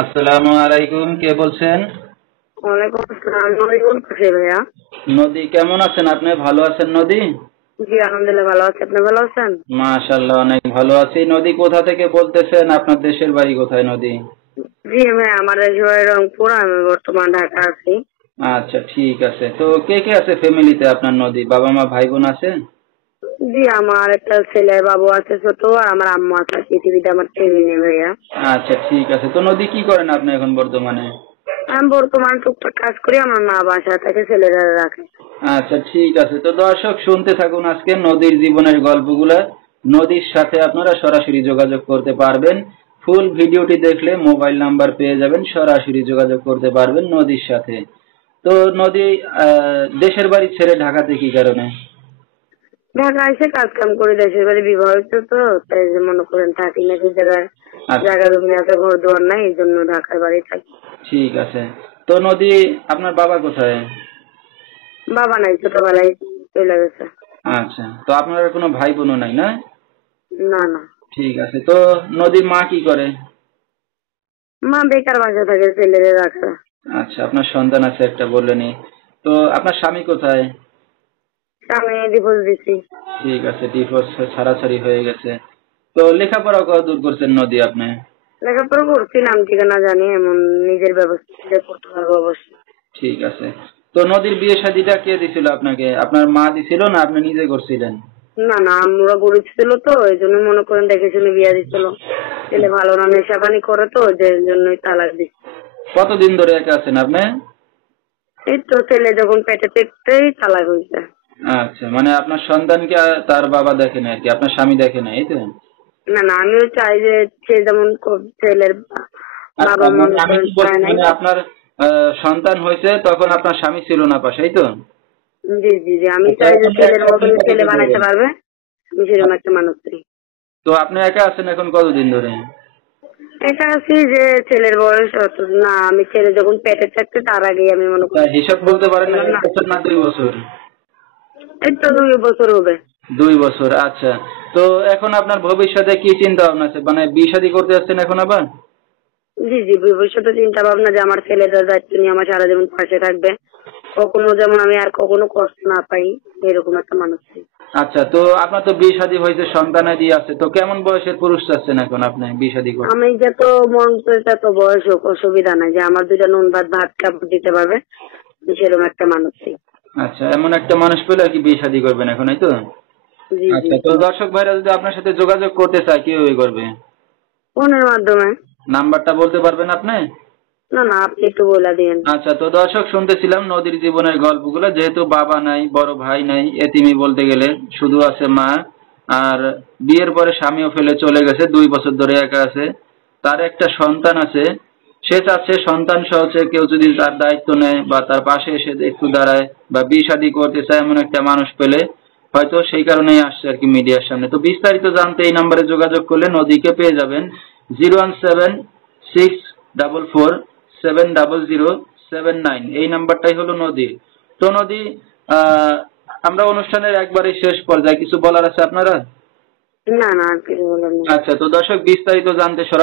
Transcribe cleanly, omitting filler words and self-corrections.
আসসালামু আলাইকুম, কে বলছেন? ওয়ালাইকুম আসসালাম। নদী বলতেছি ভাইয়া। নদী কেমন আছেন আপনি? ভালো আছেন নদী? জি আলহামদুলিল্লাহ ভালো আছি। আপনি ভালো আছেন? মাশাআল্লাহ, অনেক ভালো আছি। নদী কোথা থেকে বলতেছেন? আপনার দেশের বাড়ি কোথায় নদী? জি ভাই, আমার দেশ বাড়ি রংপুর, আমি বর্তমান ঢাকা আছি। আচ্ছা, ঠিক আছে। তো কে কে আছে ফ্যামিলিতে আপনার নদী? বাবা মা ভাই বোন আছে? জি আমার একটা ছেলে বাবু আছে ছোট, আর আমার আম্মু আছে। পৃথিবীতে আমার কেউ নেই ভাইয়া। আচ্ছা, ঠিক আছে। তো নদী কি করেন আপনি এখন বর্তমানে? আমি বর্তমান টুকটাক কাজ করি, আমার মা বাসায় থাকে, ছেলেরা রাখে। আচ্ছা, ঠিক আছে। তো দর্শক শুনতে থাকুন আজকে নদীর জীবনের গল্পগুলা। নদীর সাথে আপনারা সরাসরি যোগাযোগ করতে পারবেন। ফুল ভিডিওটি দেখলে মোবাইল নাম্বার পেয়ে যাবেন, সরাসরি যোগাযোগ করতে পারবেন নদীর সাথে। তো নদী দেশের বাড়ি ছেড়ে ঢাকাতে কি কারণে? ঢাকা এসে কাজ কাম করি, দেশের বাড়ি বিবাহিত তো, তাই যে মনে করেন থাকি না সেই জায়গায়। আচ্ছা, জায়গা জমি আছে, ঘর দুয়ার নাই, এই জন্য ঢাকার বাড়ি থাকি। ঠিক আছে। তো নদী, আপনার বাবা কোথায়? বাবা নাই, ছোটবেলায় চলে গেছে। আচ্ছা, তো আপনার কোনো ভাই বোনও নাই না? না না। ঠিক আছে। তো নদীর মা কি করে? মা বেকার বাসায় থাকে, ছেলেদের রাখা। আচ্ছা, আপনার সন্তান আছে একটা বললেনই। তো আপনার স্বামী কোথায়? আমি ডিভোর্স দিছি। ঠিক আছে, ডিভোর্স ছাড়াছাড়ি হয়ে গেছে। তো লেখাপড়া কত দূর করছেন নদী আপনি? লেখাপড়া করছি, নাম ঠিকানা জানি, এমন নিজের ব্যবস্থা করতে পারবো অবশ্যই। ঠিক আছে। তো নদীর বিয়ে শাদীটা কে দিছিল আপনাকে? আপনার মা দিছিল না আপনি নিজে করছিলেন? না না, আমরা গরিব ছিল তো, এই জন্য মনে করেন দেখে শুনে বিয়া দিচ্ছিল। ছেলে ভালো না, নেশা পানি করে তো, যে জন্যই তালাক দিচ্ছে। কতদিন ধরে একা আছেন আপনি? এই তো ছেলে যখন পেটে পেটেই তালাক হয়েছে। আচ্ছা, মানে আপনার সন্তানকে তার বাবা দেখে না আর কি, আপনার স্বামী দেখে না, এই তো? না না, আমিও চাই যে সে যেমন ছেলের আচ্ছা, বাবা মানে মনে আমি করেন কি বলছি, চায় নাই। মানে আপনার সন্তান হয়েছে তখন আপনার স্বামী ছিল না পাশে, এই তো? জি জি জি, আমি আচ্ছা, চাই যে এখন ছেলের একা আছেন মতন ছেলে কতদিন ধরে? বানাইতে পারবে, আমি সেরকম একটা মানুষ চাই। তো আপনি একা আছেন এখন কতদিন ধরে? এটা আছি যে ছেলের বয়স অত না, আমি ছেলে যখন পেটে থাকতে তার আগেই আমি মনে তা করি হিসাব বলতে পারেন না, বললাম এক না। বছর না 2 বছর? এই তো 2 বছর হবে। 2 বছর, আচ্ছা। তো এখন আপনার ভবিষ্যতে কি চিন্তা ভাবনা আছে? মানে বিয়ে শাদী করতে যাচ্ছেন এখন আবার? জি জি, ভবিষ্যতে চিন্তা ভাবনা যে আমার ছেলেটার দায়িত্ব নিয়ে আমার সারা জীবন পাশে থাকবে, কখনো যেমন আমি আর কখনো কষ্ট না পাই, এরকম একটা মানুষ চাই। আচ্ছা, তো আপনার তো বিয়ে শাদী হয়েছে, সন্তানাদি আছে, তো কেমন বয়সের পুরুষ চাচ্ছেন এখন আপনি বিয়ে শাদী করতে? আমি যত মন করে তত বয়স হোক, অসুবিধা নাই, যে আমার দুইটা নুন ভাত ভাত কাপড় দিতে পারবে, আমি সেরকম একটা মানুষ চাই। আচ্ছা, এমন একটা মানুষ পেলে আর কি বিয়ে শাদী করবেন এখন, এই তো? জি জি। আচ্ছা, তো দর্শক ভাইরা যদি আপনার সাথে যোগাযোগ করতে চায় কিভাবে করবে? ফোনের মাধ্যমে। নাম্বারটা বলতে পারবেন আপনি? না না, আপনি একটু বলে দিন। আচ্ছা, তো দর্শক শুনতেছিলাম নদীর জীবনের গল্পগুলো। যেহেতু বাবা নাই, বড় ভাই নাই, এতিমি বলতে গেলে, শুধু আছে মা। আর বিয়ের পরে স্বামীও ফেলে চলে গেছে, 2 বছর ধরে একা আছে। তার একটা সন্তান আছে। সে চাচ্ছে সন্তান সহ কেউ যদি তার দায়িত্ব নেয় বা তার পাশে এসে একটু দাঁড়ায় বা বিয়ে শাদী করতে চায় এমন একটা মানুষ পেলে, হয়তো সেই কারণেই আসছে আর কি মিডিয়ার সামনে। তো বিস্তারিত জানতে এই নাম্বারে যোগাযোগ করলে নদীকে পেয়ে যাবেন। 01764470079, এই নাম্বারটাই হলো নদীর। তো নদী, আহ আমরা অনুষ্ঠানের একবারে শেষ পর্যায়ে কিছু বলার আছে আপনারা? না না, আর কিছু বলার নেই। আচ্ছা, তো দর্শক বিস্তারিত জানতে সরাসরি